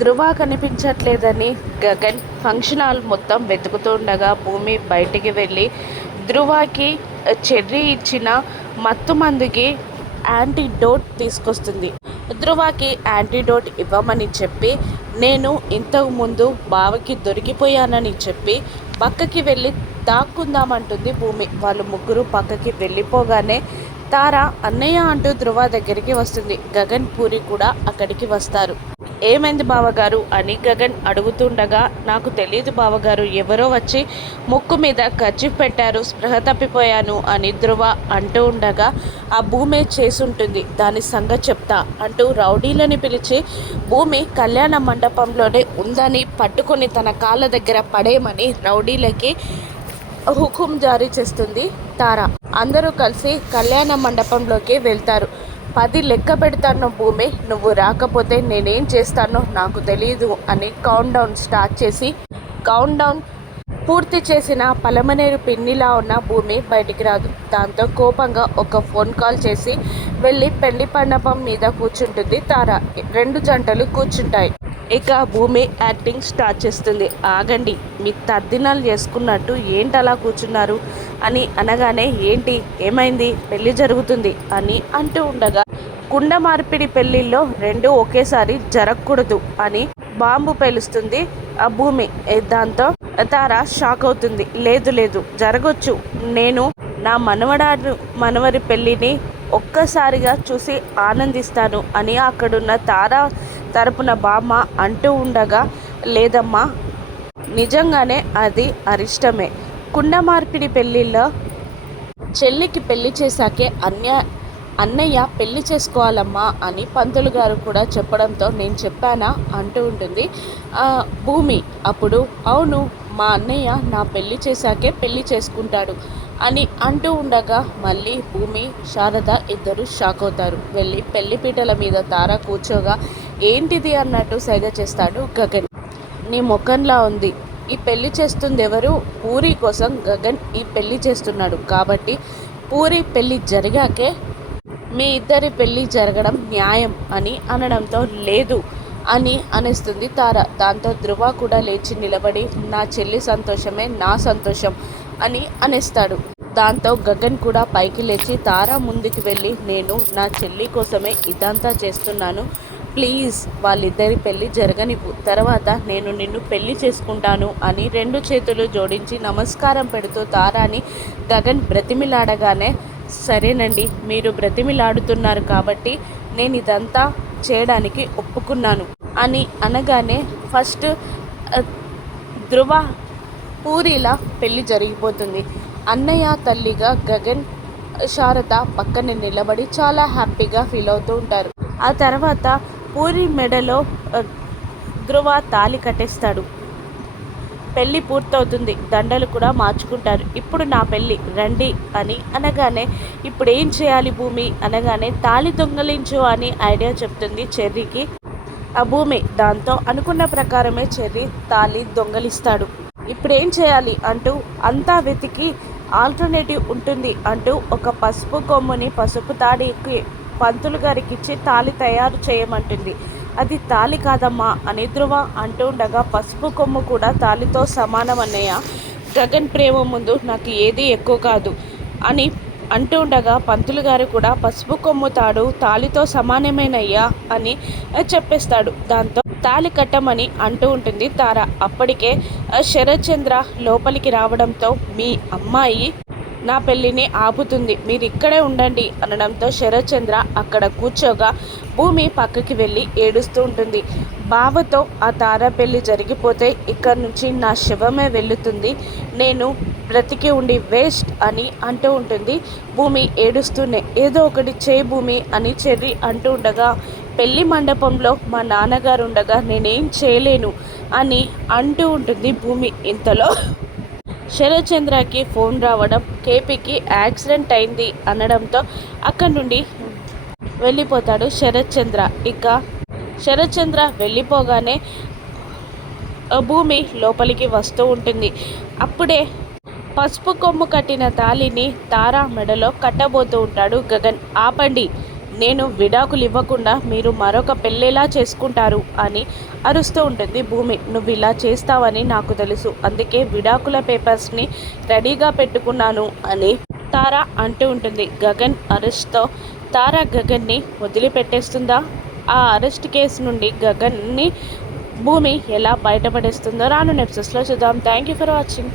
ధృవ కనిపించట్లేదని Gagan function hall మొత్తం వెతుకుతుండగా భూమి బయటికి వెళ్ళి ధృవకి చెర్రీ ఇచ్చిన మత్తు మందుకి యాంటీడోట్ తీసుకొస్తుంది. ధృవకి యాంటీడోట్ ఇవ్వమని చెప్పి నేను ఇంతకు ముందు బావకి దొరికిపోయానని చెప్పి పక్కకి వెళ్ళి దాక్కుందామంటుంది భూమి. వాళ్ళు ముగ్గురు పక్కకి వెళ్ళిపోగానే తార అన్నయ్య అంటూ ధృవ దగ్గరికి వస్తుంది. గగన్ పూరి కూడా అక్కడికి వస్తారు. ఏమైంది బావగారు అని గగన్ అడుగుతుండగా నాకు తెలియదు బావగారు, ఎవరో వచ్చి ముక్కు మీద కర్చీఫ్ పెట్టారు, స్పృహ తప్పిపోయాను అని ధృవ అంటూ ఉండగా ఆ భూమి చేసుంటుంది, దాని సంగతి చెప్తా అంటూ రౌడీలని పిలిచి భూమి కళ్యాణ మండపంలోనే ఉందని పట్టుకొని తన కాళ్ళ దగ్గర పడేయమని రౌడీలకి హుకుం జారీ చేస్తుంది తార. అందరూ కలిసి కళ్యాణ మండపంలోకి వెళ్తారు. 10 లెక్క పెడతాను భూమి, నువ్వు రాకపోతే నేనేం చేస్తానో నాకు తెలియదు అని కౌంట్ డౌన్ స్టార్ట్ చేసి కౌంట్ డౌన్ పూర్తి చేసిన పలమనేరు పిన్నిలా ఉన్న భూమి బయటికి రాదు. దాంతో కోపంగా ఒక ఫోన్ కాల్ చేసి వెళ్ళి పెళ్లి మండపం మీద కూర్చుంటుంది తార. 2 జంటలు కూర్చుంటాయి. ఇక భూమి యాక్టింగ్ స్టార్ట్ చేస్తుంది. ఆగండి, మీ తద్దినాలు చేసుకున్నట్టు ఏంటి అలా కూర్చున్నారు అని అనగానే ఏంటి ఏమైంది, పెళ్ళి జరుగుతుంది అని అంటూ ఉండగా కుండ మార్పిడి పెళ్ళిళ్ళలో 2 ఒకేసారి జరగకూడదు అని బాంబు పేలుస్తుంది ఆ భూమి. దాంతో తార షాక్ అవుతుంది. లేదు లేదు జరగొచ్చు, నేను నా మనవరి పెళ్ళిని ఒక్కసారిగా చూసి ఆనందిస్తాను అని అక్కడున్న తార తరపున బామ్మ అంటూ ఉండగా లేదమ్మా, నిజంగానే అది అరిష్టమే. కుండ మార్పిడి పెళ్ళిళ్ళలో చెల్లికి పెళ్లి చేశాకే అన్నయ్య పెళ్లి చేసుకోవాలమ్మా అని పంతులు గారు కూడా చెప్పడంతో నేను చెప్పానా అంటూ ఉంటుంది భూమి. అప్పుడు అవును, మా అన్నయ్య నా పెళ్లి చేశాకే పెళ్లి చేసుకుంటాడు అని అంటూ ఉండగా మళ్ళీ భూమి శారద ఇద్దరు షాక్ అవుతారు. వెళ్ళి పెళ్లిపీటల మీద తార కూర్చోగా ఏంటిది అన్నట్టు సైగ చేస్తాడు గగన్. నీ ముఖంలా ఉంది, ఈ పెళ్లి చేస్తుంది ఎవరు? పూరి కోసం గగన్ ఈ పెళ్లి చేస్తున్నాడు కాబట్టి పూరి పెళ్లి జరిగాకే మీ ఇద్దరి పెళ్లి జరగడం న్యాయం అని అనడంతో లేదు అని అనేస్తుంది తార. దాంతో ధృవ కూడా లేచి నిలబడి నా చెల్లి సంతోషమే నా సంతోషం అని అనేస్తాడు. దాంతో గగన్ కూడా పైకి లేచి తార ముందుకు వెళ్ళి నేను నా చెల్లి కోసమే ఇదంతా చేస్తున్నాను, ప్లీజ్ వాళ్ళిద్దరి పెళ్ళి జరగనివ్వు, తర్వాత నేను నిన్ను పెళ్లి చేసుకుంటాను అని 2 చేతులు జోడించి నమస్కారం పెడుతూ తారాని గగన్ బ్రతిమిలాడగానే సరేనండి, మీరు బ్రతిమిలాడుతున్నారు కాబట్టి నేను ఇదంతా చేయడానికి ఒప్పుకున్నాను అని అనగానే ఫస్ట్ ధృవ పూరిలా పెళ్ళి జరిగిపోతుంది. అన్నయ్య తల్లిగా గగన్ శారద పక్కన నిలబడి చాలా హ్యాపీగా ఫీల్ అవుతూ ఉంటారు. ఆ తర్వాత పూరి మెడలో ధృవ తాళి కట్టేస్తాడు. పెళ్ళి పూర్తవుతుంది, దండలు కూడా మార్చుకుంటారు. ఇప్పుడు నా పెళ్ళి రండి అని అనగానే ఇప్పుడు ఏం చేయాలి భూమి అనగానే తాళి దొంగలించు అని ఐడియా చెప్తుంది చెర్రీకి ఆ భూమి. దాంతో అనుకున్న ప్రకారమే చెర్రీ తాళి దొంగలిస్తాడు. ఇప్పుడు ఏం చేయాలి అంటూ అంతా వెతికి ఆల్టర్నేటివ్ ఉంటుంది అంటూ ఒక పసుపు కొమ్ముని పసుపు తాడికి పంతులు గారికి ఇచ్చి తాళి తయారు చేయమంటుంది. అది తాళి కాదమ్మా అని ధృవ అంటూ ఉండగా పసుపు కొమ్ము కూడా తాళితో సమానం అన్నయ్య, గగన్ ప్రేమ ముందు నాకు ఏది ఎక్కువ కాదు అని అంటూ ఉండగా పంతులు గారు కూడా పసుపు కొమ్ము తాడు తాళితో సమానమేనయ్యా అని చెప్పేస్తాడు. దాంతో తాళి కట్టమని అంటూ ఉంటుంది తార. అప్పటికే శరత్చంద్ర లోపలికి రావడంతో మీ అమ్మాయి నా పెళ్ళిని ఆపుతుంది, మీరు ఇక్కడే ఉండండి అనడంతో శరత్చంద్ర అక్కడ కూర్చోగా భూమి పక్కకి వెళ్ళి ఏడుస్తూ ఉంటుంది. బావతో ఆ తార పెళ్ళి జరిగిపోతే ఇక్కడి నుంచి నా శవమే వెళ్తుంది, నేను బ్రతికి ఉండి వేస్ట్ అని అంటూ ఉంటుంది భూమి ఏడుస్తూనే. ఏదో ఒకటి చేయి భూమి అని చెర్రీ అంటూ ఉండగా పెళ్లి మండపంలో మా నాన్నగారు ఉండగా నేనేం చేయలేను అని అంటూ ఉంటుంది భూమి. ఇంతలో శరత్చంద్రకి ఫోన్ రావడం కేపీకి యాక్సిడెంట్ అయింది అనడంతో అక్కడి నుండి వెళ్ళిపోతాడు శరత్చంద్ర. ఇక శరత్చంద్ర వెళ్ళిపోగానే భూమి లోపలికి వస్తూ ఉంటుంది. అప్పుడే పసుపు కొమ్ము కట్టిన తాళిని తార మెడలో కట్టబోతూ ఉంటాడు గగన్. ఆపండి నేను విడాకులు ఇవ్వకుండా మీరు మరొక పెళ్ళేలా చేసుకుంటారు అని అరుస్తూ ఉంటుంది భూమి. నువ్వు ఇలా చేస్తావని నాకు తెలుసు, అందుకే విడాకుల పేపర్స్ని రెడీగా పెట్టుకున్నాను అని తారా అంటూ ఉంటుంది. గగన్ అరెస్ట్తో తారా గగన్ని వదిలిపెట్టేస్తుందా? ఆ అరెస్ట్ కేసు నుండి గగన్ని భూమి ఎలా బయటపడేస్తుందో రాను ఎపిసోడ్స్లో చూద్దాం. Thank you for watching.